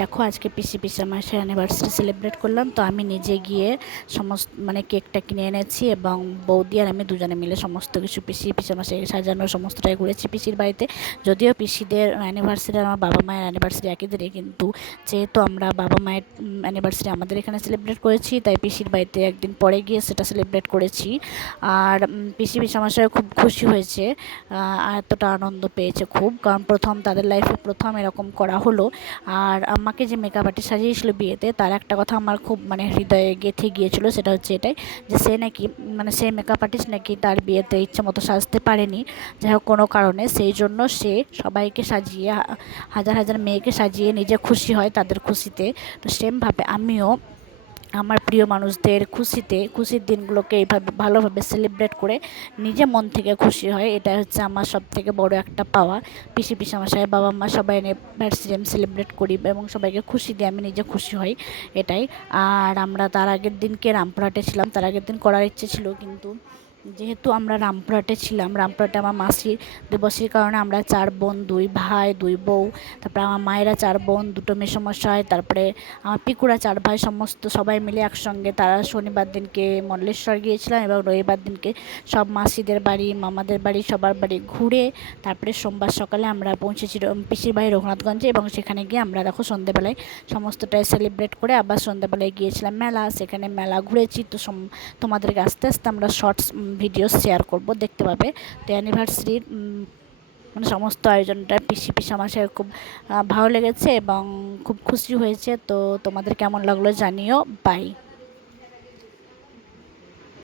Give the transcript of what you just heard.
দেখো, আজকে পিসি পিসামাসের anniversary celebrate করলাম, তো আমি নিজে গিয়ে সমস্ত মানে কেকটা কিনে এনেছি এবং বৌদি আর আমি দুজনে মিলে সমস্ত কিছু পিসি পিসামাসে সাজানো সমস্তটাই ঘুরেছি পিসির বাড়িতে। যদিও পিসিদের অ্যানিভার্সারি আমার বাবা মায়ের অ্যানিভার্সারি একই দিনে, কিন্তু যেহেতু আমরা বাবা মায়ের অ্যানিভার্সারি আমাদের এখানে সেলিব্রেট করেছি, তাই পিসির বাড়িতে একদিন পরে গিয়ে সেটা সেলিব্রেট করেছি। আর পিসি পিসি পিসামাসায় খুব খুশি হয়েছে এতটা আনন্দ পেয়েছে খুব, কারণ প্রথম তাদের লাইফে প্রথম এরকম করা হলো। আর আমাকে যে মেকআপ আর্টিস্ট সাজিয়েছিল বিয়েতে, তার একটা কথা আমার খুব মানে হৃদয়ে গেঁথে গিয়েছিল, সেটা হচ্ছে এটাই যে সে নাকি মানে সে মেকআপ আর্টিস্ট নাকি তার বিয়েতে ইচ্ছে মতো সাজতে পারেনি। যাই হোক, কোনো কারণে সেই জন্য সে সবাইকে সাজিয়ে, হাজার হাজার মেয়েকে সাজিয়ে নিজে খুশি হয় তাদের খুশিতে। তো সেমভাবে আমিও আমার প্রিয় মানুষদের খুশিতে, খুশির দিনগুলোকে এইভাবে ভালোভাবে সেলিব্রেট করে নিজে মন থেকে খুশি হয় এটা হচ্ছে আমার সব থেকে বড় একটা পাওয়া। পিসি পিসামশাই বাবা মা সবাই অ্যানিভার্সারি আমি সেলিব্রেট করি এবং সবাইকে খুশি দিয়ে আমি নিজে খুশি হই, এটাই। আর আমরা তার আগের দিনকে রামপুরহাটে ছিলাম, তার আগের দিন করার ইচ্ছে ছিল, কিন্তু যেহেতু আমরা রামপুরহাটে ছিলাম, রামপুরহাটে আমার মাসির দিবসের কারণে আমরা চার বোন, দুই ভাই, দুই বউ, তারপরে আমার মায়েরা চার বোন, দুটো মেয়ে মেসমশাই তারপরে আমার পিকুরা চার ভাই সমস্ত সবাই মিলে একসঙ্গে, তারা শনিবার দিনকে মল্লেশ্বর গিয়েছিলাম এবং রবিবার দিনকে সব মাসিদের বাড়ি, মামাদের বাড়ি, সবার বাড়ি ঘুরে, তারপরে সোমবার সকালে আমরা পৌঁছেছি পিসির বাড়ি রঘুনাথগঞ্জে এবং সেখানে গিয়ে আমরা দেখো সন্ধ্যেবেলায় সমস্তটাই সেলিব্রেট করে আবার সন্ধেবেলায় গিয়েছিলাম মেলা, সেখানে মেলা ঘুরেছি, তো তোমাদেরকে আস্তে আস্তে আমরা শর্টস ভিডিও শেয়ার করব, দেখতে পাবে। তো অ্যানিভার্সারির মানে সমস্ত আয়োজনটা পিসি পিসি আমার সাথে খুব ভালো লেগেছে এবং খুব খুশি হয়েছে। তো তোমাদের কেমন লাগল জানিও। বাই